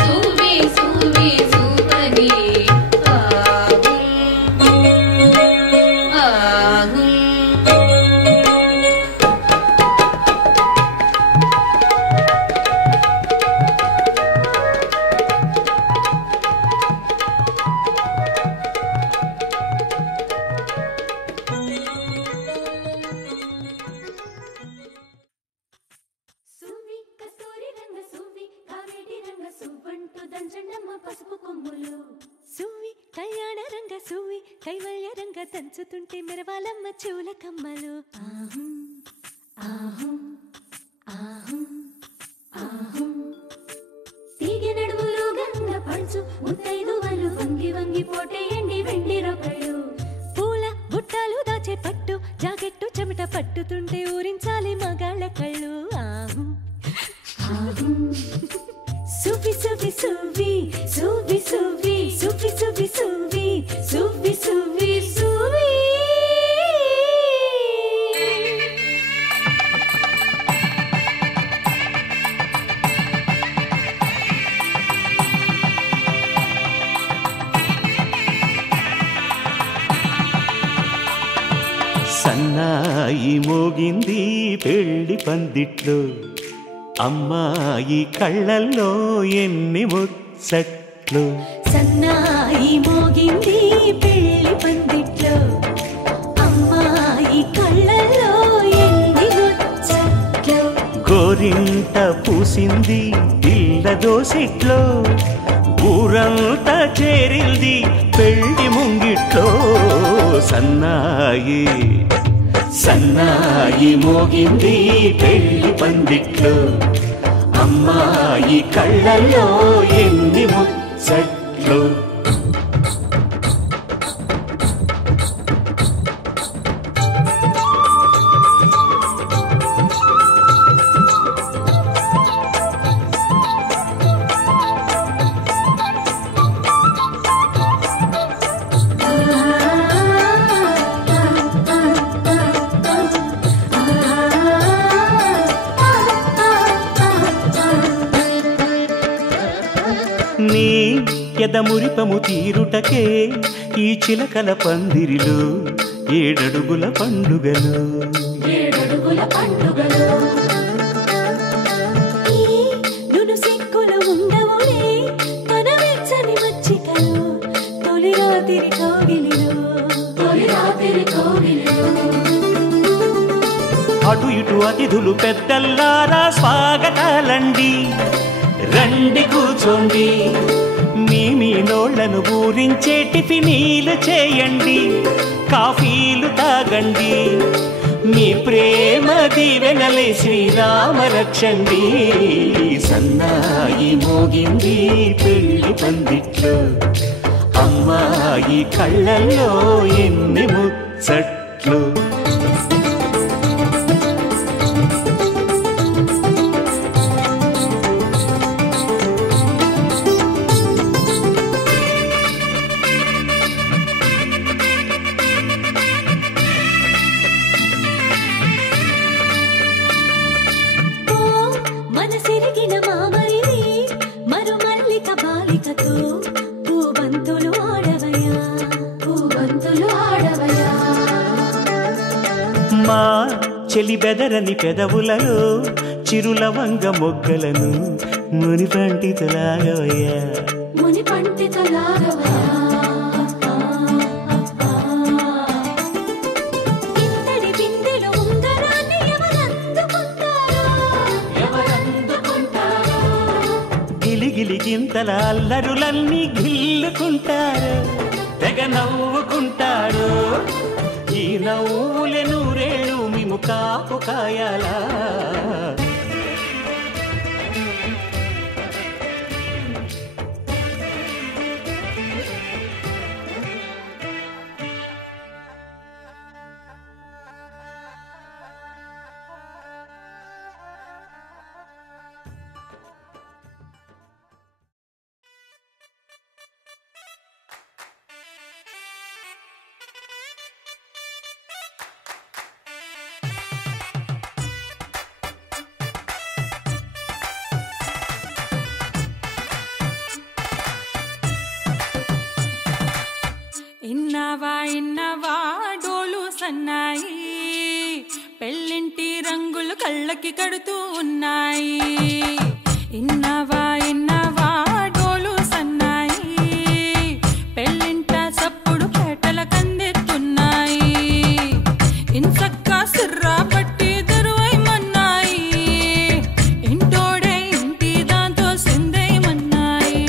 సూపి సూపి సూపని సువ్వి కస్తూరి రంగ సువ్వి కావేటి రంగ సువ్వంటూ దంచండమ్మ పసుపు కొమ్ములు, సువ్వి కళ్యాణ రంగ సువ్వి కైవల్య రంగ దంచుతుంటే మెరవాలమ్మ చెవుల కమ్మలు. ఆహుం ఆహుం ఆహుం ఆహుం తీగె నడుములు గంగ పడుచు ముత్తైదువలు వంగి వంగి పోటేయండి వెండి రొకళ్ళు, పూల బుట్టాలు దాచే పట్టు జాకెట్టు చెమట పట్టుతుంటే ఊరించాలి మగాళ్ళ కళ్ళు. ఆహు ఆహుం సువ్వి సువ్వి సువ్వి సువ్వి సువ్వి సువ్వి సువ్వి సువ్వి సువ్వి సువ్వి సువ్వి సన్నాయి మోగింది పెళ్లి పందిట్లో అమ్మాయి కళ్ళల్లో ఎన్ని ముచ్చట్లు సన్నాయి మోగింది పెళ్లి పందిట్లో అమ్మాయి కళ్ళల్లో ఎన్ని ముచ్చట్లు గోరింట పూసింది పిల్ల దోసిట్లో ఊరంతా చేరింది పెళ్లి ముంగిట్లో సన్నాయి సన్నాయి మోగింది పెళ్లి పందిట్లో అమ్మాయి కళ్ళల్లో ఎన్ని ముచ్చట్లు నీ ఎదమురిపము తీరుటకే ఈ చిలకల పందిరిలో ఏడడుగుల పండుగలు నును సిక్కులు ఉండవులే తన వెచ్చని మచ్చికలు తొలి రాత్రి కోగిలిలో అటు ఇటు అతిథులు పెద్దల్లారా స్వాగతాలండి రండి కూర్చోండి మీ నోళ్లను ఊరించే టిఫినీలు చేయండి కాఫీలు తాగండి మీ ప్రేమ దీవెనలే శ్రీరామ రక్షండి సన్నాయి మోగింది పెళ్లి పందిట్లో అమ్మాయి కళ్ళల్లో ఎన్ని ముచ్చట్లు మనసిరిగిన మామరిది మరు మల్లిక బాలికతో పూబంతులు ఆడవయా మా చెలి బెదరని పెదవులలో చిరులవంగ మొగ్గలను ముని పండితులాగవయ్యా ఇంతటి బిందెలో ఉంగరాన్ని ఎవరందుకుంటారో గిలిగిలి గింతల అల్లరులన్నీ గిల్లుకుంటారు తెగ నవ్వుకుంటారు ఈ నవ్వులే నూరేళ్ళు మేము కాపు కాయాలా ఇన్నవా డోలు సన్నాయి పెళ్ళింటి రంగులు కళ్ళకి కడుతూ ఉన్నాయి ఇన్నవా డోలు సన్నాయి పెళ్ళింట సప్పుడు పేటల కందెత్తున్నాయి ఇన్సక్క సిర్రా పట్టి దరువైమన్నాయి ఇంటోడే ఇంటి దాంతో సిందేయమన్నాయి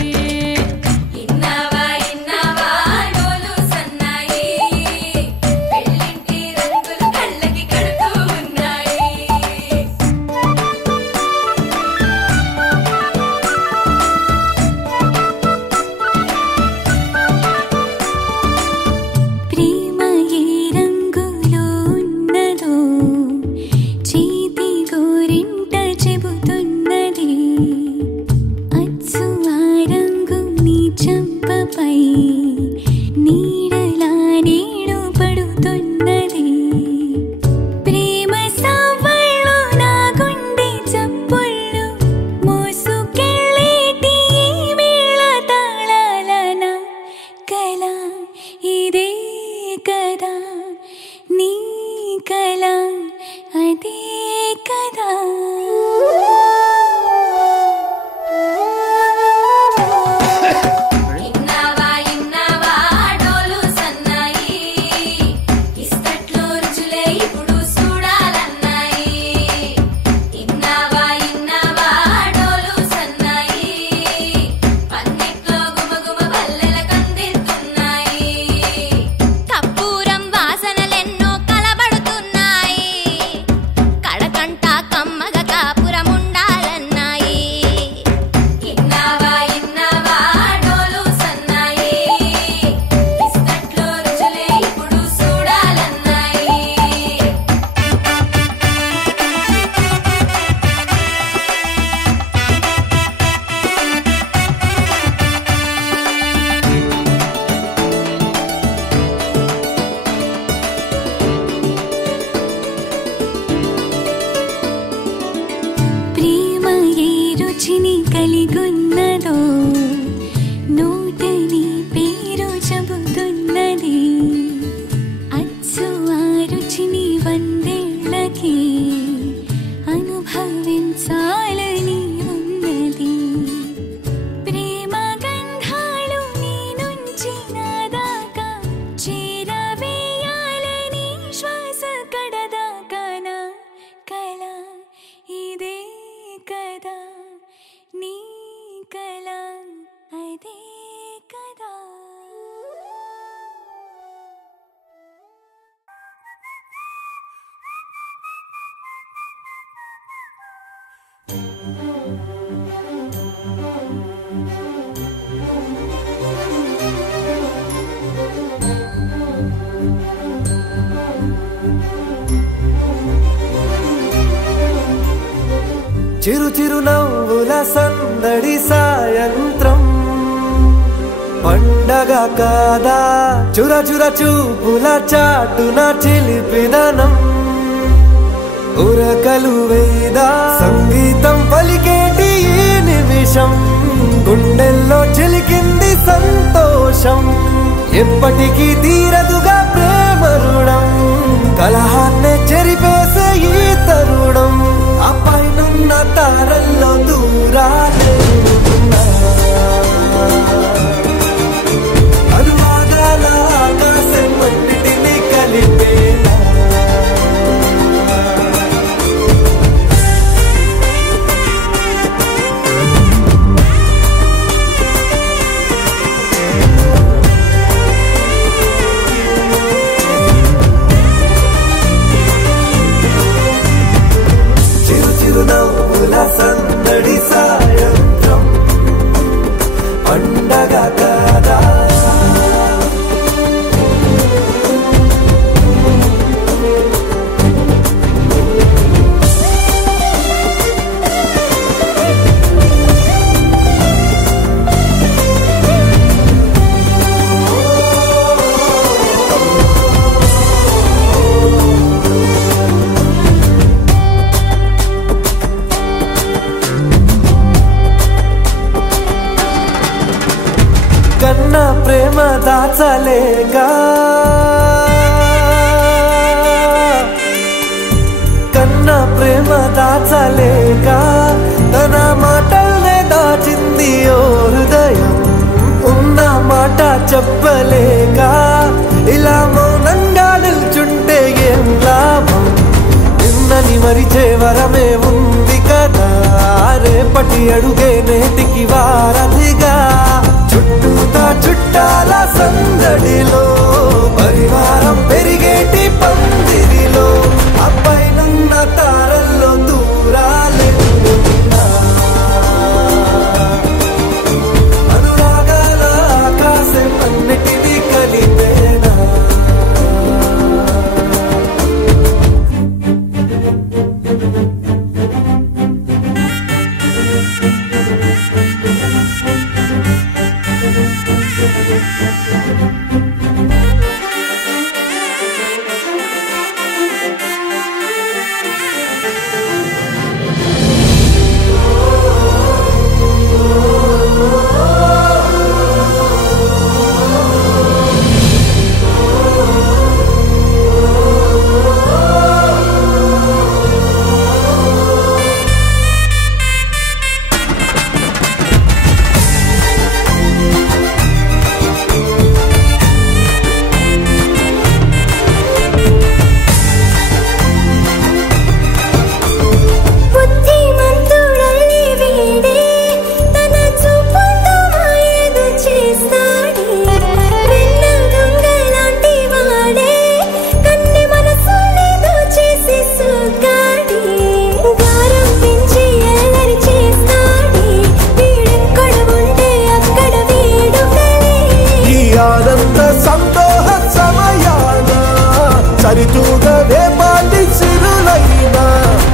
చిరు చిరు నవ్వుల సందడి సాయంత్రం పండగ కాదా చుర చుర చూపుల చాటున చిలిపిదనం ఉరకలు వేదా సంగీతం పలికేటి ఈ నిమిషం గుండెల్లో చిలికింది సంతోషం ఎప్పటికీ తీరదుగా ప్రేమ రుణం కలహాన్నే చెరిపేసే ఈ తరుణం ఆ పైనున్న తారల్లో దూరాలే అనువాదాల ఆకాశం అన్నిటినీ కలిపేనా సందడి సాయంత్రం పండగ కాదా కన్నా ప్రేమ దాచలేక కన్నా ప్రేమ దాచలేక తన మాటల్నే దాచింది ఓ హృదయం ఉన్న మాట చెప్పలేక ఇలా మౌనంగా నిల్చుంటే ఏం లాభం నిన్నని మరిచే వరమే ఉంది కదా రేపటి అడుగే నేటికి వారధిగా చుట్టూతా చుట్టాల సందడిలో పరివారం పెరిగేటి పందిరిలో అబ్బాయినున్న తారల్లో దూరాలే అనురాగాల ఆకాశం అన్నిటినీ కలిపేనా సరితూగవే పాటి సిరులైనా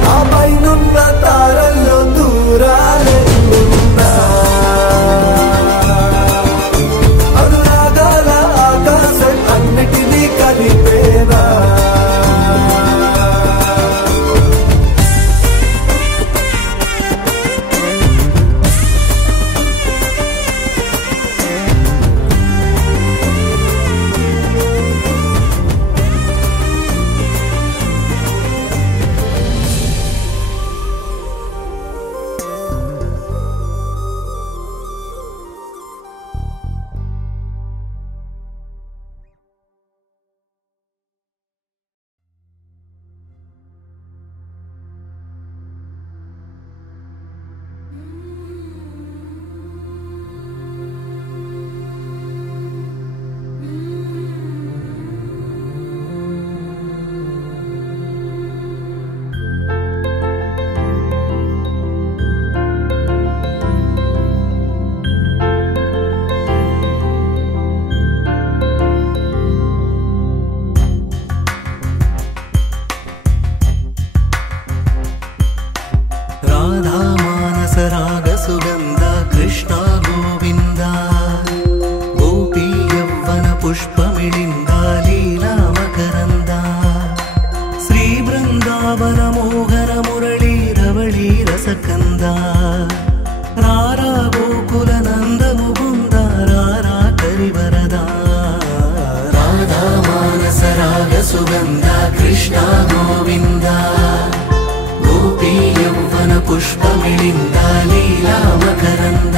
ఆ పైనున్న తారల్లో దూరాలే అనురాగాల ఆకాశం అన్నిటినీ కలిపేనా పుష్పమిళింద లీలా మకరంద శ్రీ బృందావన మోహన మురళీ రవళీ రసకంద రారా గోకుల నంద ముకుంద రారా కరివరద రాధా మానస రాగ సుగంధ కృష్ణ గోవింద గోపీ యౌవన పుష్పమిళింద లీలా మకరంద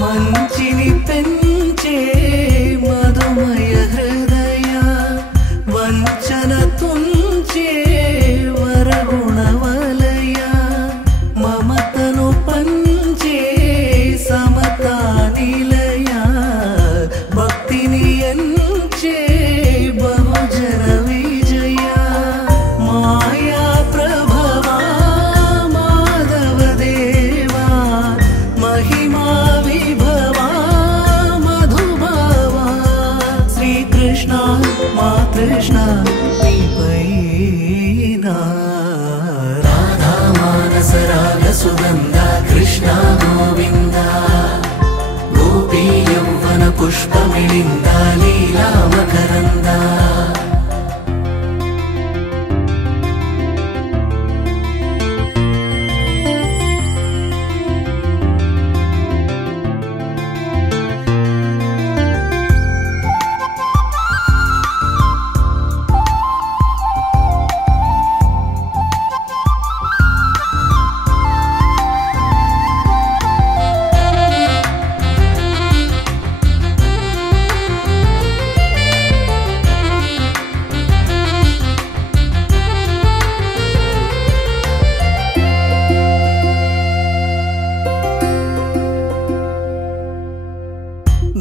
మంచిని పెంచే మధుమయ హృదయ వంచన తుంచే వరగుణవలయ మమతను పంచే సమతా నిలయ భక్తిని ఎంచే బహుజన విజయ మాయా ప్రభవా మాధవ దేవా మహిమా విభవా మధుభావా శ్రీకృష్ణ మా కృష్ణ నీపైనా రాధా మానస రాగ సుగంధ కృష్ణ గోవింద గోపీ యౌవన పుష్పమిళింద లీలా మకరంద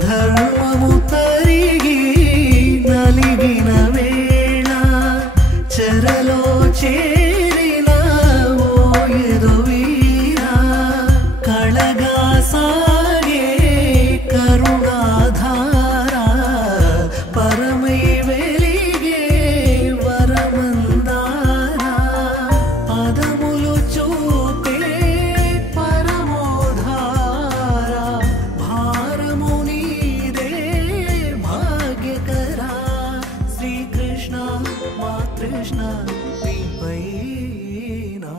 ధర్మము తరిగి నలిగిన వేళ చెరలో చేరిన ఓయదు వీర కళగా సాగే కరుణాధార పరమై వెలిగే వరమందార పదములు చూపే పరమోధార భారము నీదే భాగ్యకరా శ్రీకృష్ణ మా కృష్ణ నీపైనా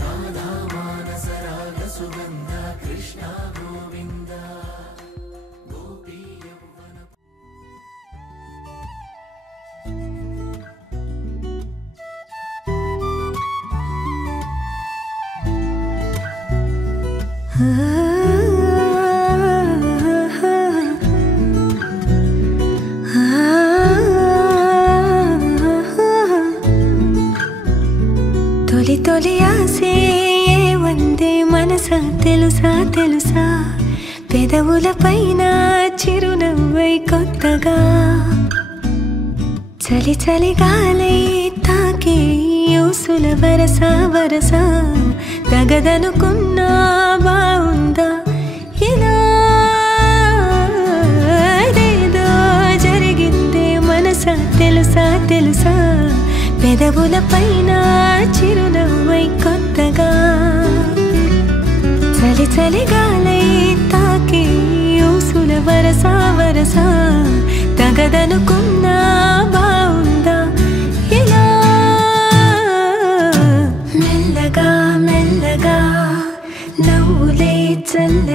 రాధా మానస రాగ సుగంధ కృష్ణ గోవింద గోపీ యౌవన తొలి తొలి ఆసే వందే మనసా తెలుసా తెలుసా పెదవుల పైన చిరునవ్వై కొత్తగా చలి చలి గాలై తాకే యూసుల వరస వరస తగదనుకున్నా బాగుందా ఇలా ఏదో జరిగిందే మనసా తెలుసా తెలుసా పెదవుల పైన చిరునవ్వై కొత్తగా చలి చలి గాలై తాకే యూసుల వరస వరస తగదనుకున్నా బాగుందా ఇలా మెల్లగా మెల్లగా నవ్వులే చల్ల